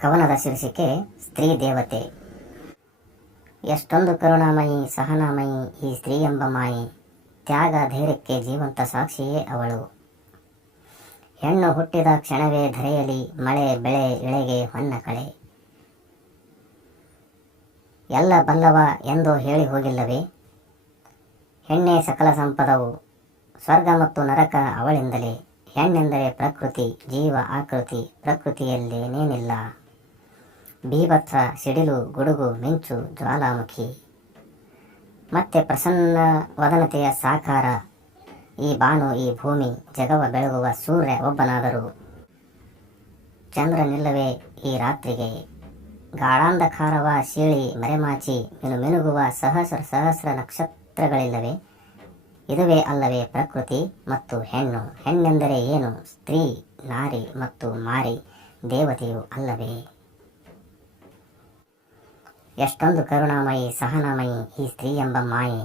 ಕವನದ ಶೀರ್ಷಿಕೆ ಸ್ತ್ರೀ ದೇವತೆ. ಎಷ್ಟೊಂದು ಕರುಣಾಮಯಿ ಸಹನಾಮಯಿ ಈ ಸ್ತ್ರೀ ಎಂಬ ಮಾಯಿ, ತ್ಯಾಗ ಧೈರ್ಯಕ್ಕೆ ಜೀವಂತ ಸಾಕ್ಷಿಯೇ ಅವಳು. ಹೆಣ್ಣು ಹುಟ್ಟಿದ ಕ್ಷಣವೇ ಧರೆಯಲಿ ಮಳೆ ಬೆಳೆ ಇಳೆಗೆ ಹೊನ್ನ ಕಳೆ. ಎಲ್ಲ ಬಲ್ಲವ ಎಂದು ಹೇಳಿ ಹೋಗಿಲ್ಲವೇ, ಹೆಣ್ಣೆ ಸಕಲ ಸಂಪದವು, ಸ್ವರ್ಗ ಮತ್ತು ನರಕ ಅವಳಿಂದಲೇ. ಹೆಣ್ಣೆಂದರೆ ಪ್ರಕೃತಿ, ಜೀವ ಆಕೃತಿ, ಪ್ರಕೃತಿಯಲ್ಲೇನೇನಿಲ್ಲ. ಬೀಭತ್ಸ ಸಿಡಿಲು ಗುಡುಗು ಮಿಂಚು ಜ್ವಾಲಾಮುಖಿ, ಮತ್ತೆ ಪ್ರಸನ್ನ ವದನತೆಯ ಸಾಕಾರ. ಈ ಬಾನು ಈ ಭೂಮಿ, ಜಗವ ಬೆಳಗುವ ಸೂರ್ಯ ಒಬ್ಬನಾದರೂ. ಚಂದ್ರನಿಲ್ಲವೇ ಈ ರಾತ್ರಿಗೆ, ಗಾಢಾಂಧಕಾರವ ಸೀಳಿ ಮರೆಮಾಚಿ ಮಿನುಮಿನುಗುವ ಸಹಸ್ರ ಸಹಸ್ರ ನಕ್ಷತ್ರಗಳಿಲ್ಲವೇ. ಇದುವೇ ಅಲ್ಲವೇ ಪ್ರಕೃತಿ ಮತ್ತು ಹೆಣ್ಣು. ಹೆಣ್ಣೆಂದರೆ ಏನು, ಸ್ತ್ರೀ, ನಾರಿ ಮತ್ತು ಮಾರಿ, ದೇವತೆಯು ಅಲ್ಲವೇ. ಎಷ್ಟೊಂದು ಕರುಣಾಮಯಿ ಸಹನಾಮಯಿ ಈ ಸ್ತ್ರೀ ಎಂಬ ಮಾಯೆ.